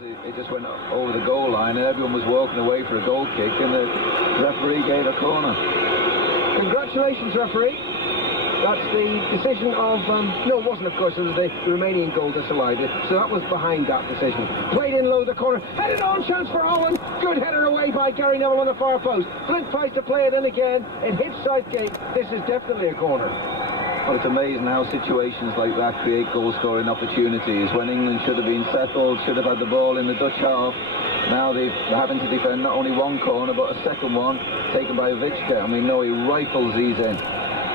was. It just went over the goal line and everyone was walking away for a goal kick and the referee gave a corner. Congratulations, referee. That's the decision of... no, it wasn't, of course. It was the Romanian goal disallowed. So that was behind that decision. Played in low the corner. Headed on, chance for Holland. Good header away by Gary Neville on the far post. Flint tries to play it in again. It hits Southgate. This is definitely a corner. Well, it's amazing how situations like that create goal-scoring opportunities. When England should have been settled, should have had the ball in the Dutch half, now they're having to defend not only one corner, but a second one taken by Vicka. And we know he rifles these in.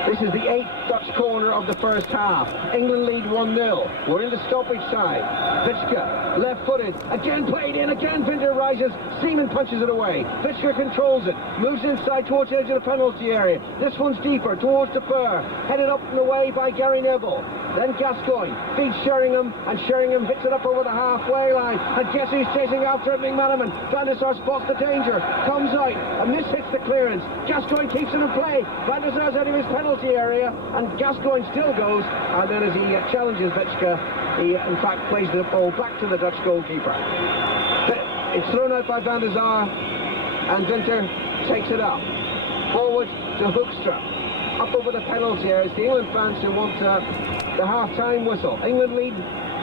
This is the 8th Dutch corner of the first half. England lead 1-0. We're in the stoppage side. Vicka, left-footed, again played in, again Vinter rises, Seaman punches it away. Vicka controls it, moves inside towards the edge of the penalty area. This one's deeper, towards the Purr, headed up and away by Gary Neville. Then Gascoigne feeds Sheringham, and Sheringham hits it up over the halfway line. And guess who's chasing after it? McManaman. Van der Sar spots the danger, comes out, and this hits the clearance. Gascoigne keeps it in play. Van der Sar's out of his penalty area, and Gascoigne still goes. And then as he challenges Vicka, he in fact plays the ball back to the Dutch goalkeeper. It's thrown out by Van der Sar, and Vinter takes it up. Forward to Hoekstra. Up over the penalty area. It's the England fans who want the half-time whistle. England lead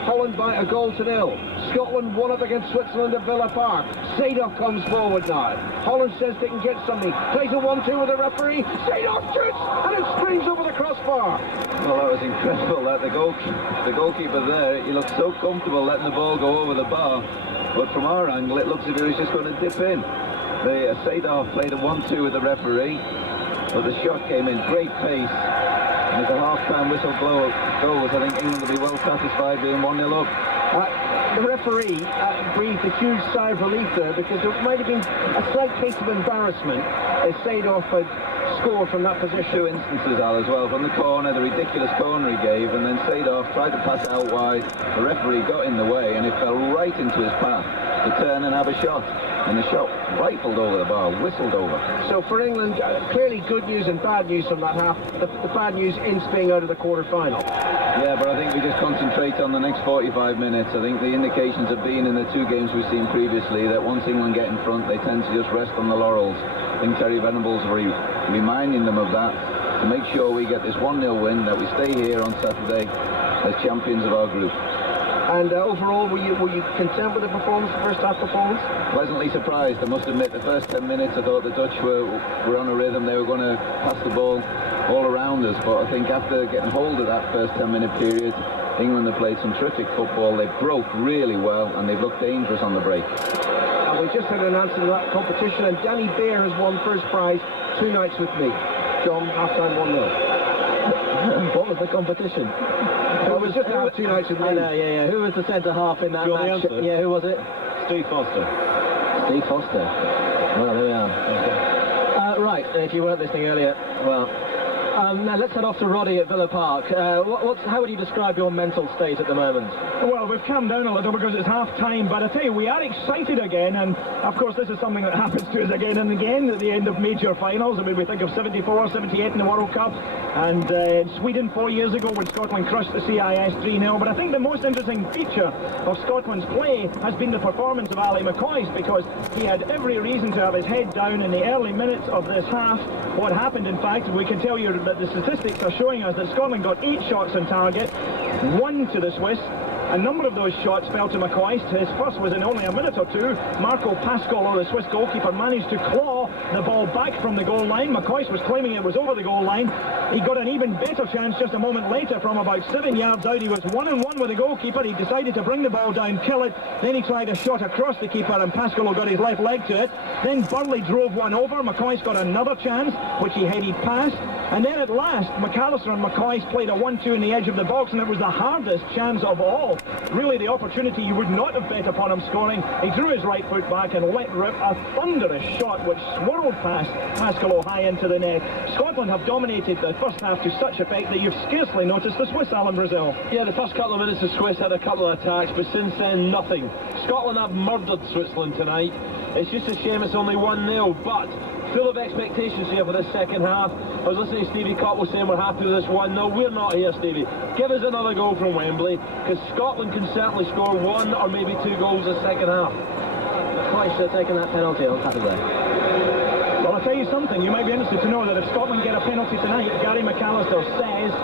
Holland by a goal to 0. Scotland won up against Switzerland at Villa Park. Seedorf comes forward now. Holland says they can get something. Plays a 1-2 with the referee. Seedorf shoots and it streams over the crossbar. Well, that was incredible. That the goalkeeper there, he looked so comfortable letting the ball go over the bar. But from our angle, it looks as if he was just going to dip in. Seedorf played a 1-2 with the referee. But the shot came in great pace, and as the half-time whistle goes, I think England will be well satisfied being 1-0 up. The referee breathed a huge sigh of relief there, because there might have been a slight case of embarrassment as Seedorf had scored from that position. 2 instances, Al, as well, from the corner, the ridiculous corner he gave, and then Seedorf tried to pass it out wide. The referee got in the way, and it fell right into his path to turn and have a shot. And the shot rifled over the bar, whistled over. So for England, clearly good news and bad news from that half. The bad news, Ince being out of the quarter-final. Yeah, but I think we just concentrate on the next 45 minutes. I think the indications have been in the 2 games we've seen previously that once England get in front, they tend to just rest on the laurels. I think Terry Venables reminding them of that to make sure we get this 1-0 win, that we stay here on Saturday as champions of our group. And overall, were you content with the performance, the first half performance? Pleasantly surprised. I must admit, the first 10 minutes I thought the Dutch were on a rhythm. They were going to pass the ball all around us. But I think after getting hold of that first 10-minute period, England have played some terrific football. They broke really well and they've looked dangerous on the break. And we just had an answer to that competition, and Danny Bear has won first prize 2 nights with me. John, half-time 1-0. What was the competition? It was just now 2 nights with me. I know, yeah. Who was the centre-half in that match? Yeah, who was it? Steve Foster. Steve Foster. Well, there we are. Right, if you weren't listening earlier, well... now let's head off to Roddy at Villa Park. How would you describe your mental state at the moment? Well, we've calmed down a little because it's half-time, but I tell you, we are excited again, and of course this is something that happens to us again and again at the end of major finals. I mean, we think of 74, 78 in the World Cup, and Sweden 4 years ago when Scotland crushed the CIS 3-0, but I think the most interesting feature of Scotland's play has been the performance of Ali McCoist, because he had every reason to have his head down in the early minutes of this half. What happened, in fact, we can tell you that the statistics are showing us that Scotland got 8 shots on target, 1 to the Swiss. A number of those shots fell to McCoist. His first was in only a minute or 2. Marco Pascolo, the Swiss goalkeeper, managed to claw the ball back from the goal line. McCoist was claiming it was over the goal line. He got an even better chance just a moment later from about 7 yards out. He was 1-on-1 with the goalkeeper. He decided to bring the ball down, kill it. Then he tried a shot across the keeper and Pascolo got his left leg to it. Then Burley drove one over. McCoist got another chance, which he headed past. And then at last, McAllister and McCoist played a 1-2 in the edge of the box, and it was the hardest chance of all. Really the opportunity you would not have bet upon him scoring. He drew his right foot back and let rip a thunderous shot which swirled past Pascolo high into the net. Scotland have dominated the first half to such effect that you've scarcely noticed the Swiss, Alan Brazil. Yeah, the first couple of minutes the Swiss had a couple of attacks, but since then nothing. Scotland have murdered Switzerland tonight. It's just a shame it's only 1-0, but full of expectations here for this second half. I was listening to Stevie Cottle saying we're happy with this 1-0. We're not here, Stevie. Give us another goal from Wembley, because Scotland can certainly score 1 or maybe 2 goals this second half. Twice should have taken that penalty on Saturday. Well, I'll tell you something. You might be interested to know that if Scotland get a penalty tonight, Gary McAllister says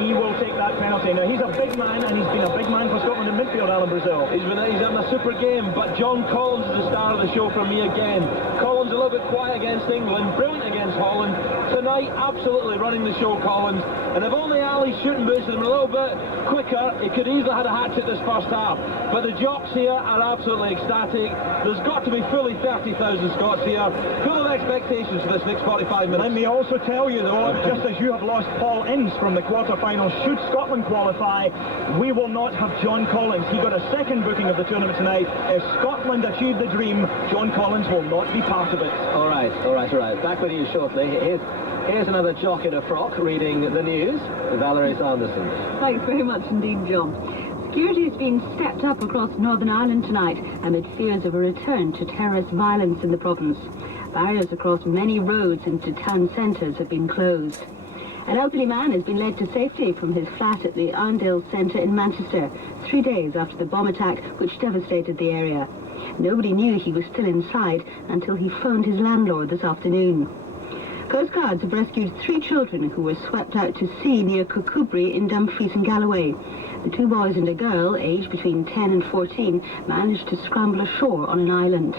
he will take that penalty. Now, he's a big man, and he's been a big man for Scotland in midfield, Alan Brazil. He's having a super game, but John Collins is the star of the show for me again. Collins a little bit quiet against England, brilliant against Holland. Tonight, absolutely running the show, Collins. And if only Ali's shooting boosted him a little bit quicker, he could easily have had a hat-trick this first half. But the jocks here are absolutely ecstatic. There's got to be fully 30,000 Scots here, full of expectations for this next 45 minutes. Let me also tell you, though, just as you have lost Paul Ince from the quarter-final, should Scotland qualify, we will not have John Collins. He got a second booking of the tournament tonight. If Scotland achieve the dream, John Collins will not be part of it. All right. Back with you shortly. Here's another jock in a frock reading the news, Valerie Sanderson. Thanks very much indeed, John. Security is being stepped up across Northern Ireland tonight amid fears of a return to terrorist violence in the province. Barriers across many roads into town centres have been closed. An elderly man has been led to safety from his flat at the Arndale Centre in Manchester, 3 days after the bomb attack which devastated the area. Nobody knew he was still inside until he phoned his landlord this afternoon. Coast Guards have rescued 3 children who were swept out to sea near Cookubry in Dumfries and Galloway. The 2 boys and a girl, aged between 10 and 14, managed to scramble ashore on an island.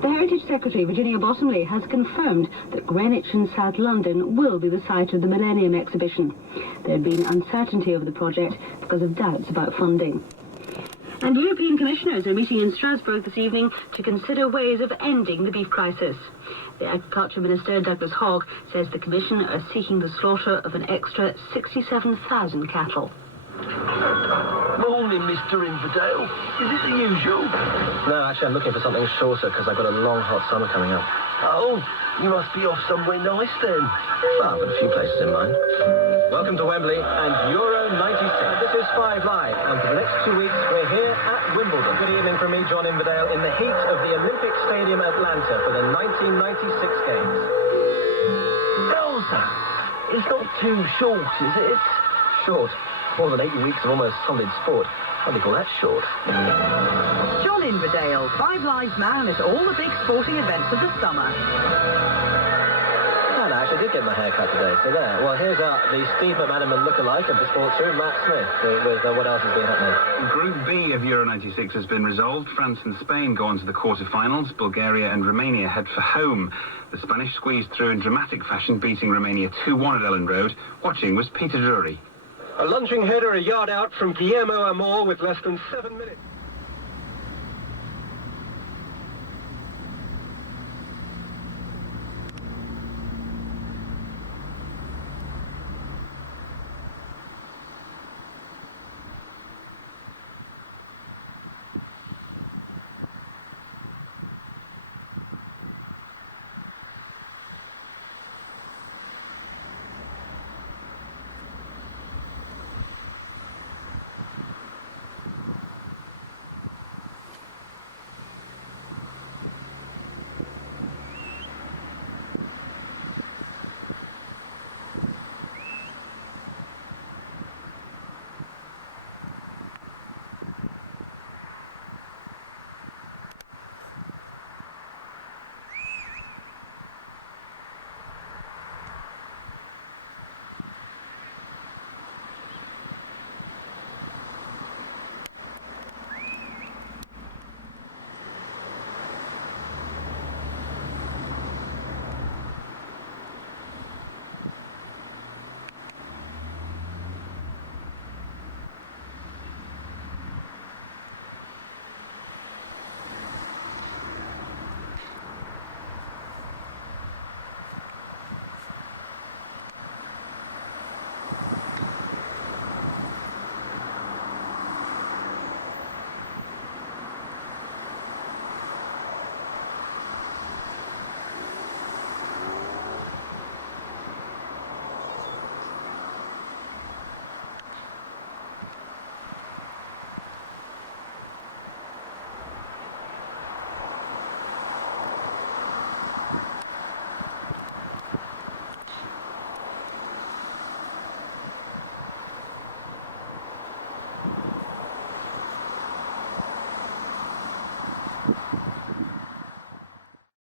The Heritage Secretary, Virginia Bottomley, has confirmed that Greenwich in South London will be the site of the Millennium Exhibition. There had been uncertainty over the project because of doubts about funding. And European commissioners are meeting in Strasbourg this evening to consider ways of ending the beef crisis. The Agriculture Minister, Douglas Hogg, says the Commission are seeking the slaughter of an extra 67,000 cattle. Morning, Mr. Inverdale. Is it the usual? No, actually, I'm looking for something shorter because I've got a long, hot summer coming up. Oh, you must be off somewhere nice then. Well, I've got a few places in mind. Welcome to Wembley and Euro 96. This is 5 Live, and for the next 2 weeks, we're here at Wimbledon. Good evening from me, John Inverdale, in the heat of the Olympic Stadium, Atlanta, for the 1996 Games. Elsa, it's not too short, is it? Short. More than 8 weeks of almost solid sport. What do you call that short? John Inverdale, 5 Live's man at all the big sporting events of the summer. And I actually did get my hair cut today, so there. Well, here's the Steve McManaman lookalike of the sports room, Matt Smith, with what else has been happening. Group B of Euro 96 has been resolved. France and Spain go on to the quarter-finals. Bulgaria and Romania head for home. The Spanish squeezed through in dramatic fashion, beating Romania 2-1 at Ellen Road. Watching was Peter Drury. A lunging header a yard out from Guillermo Amor with less than 7 minutes.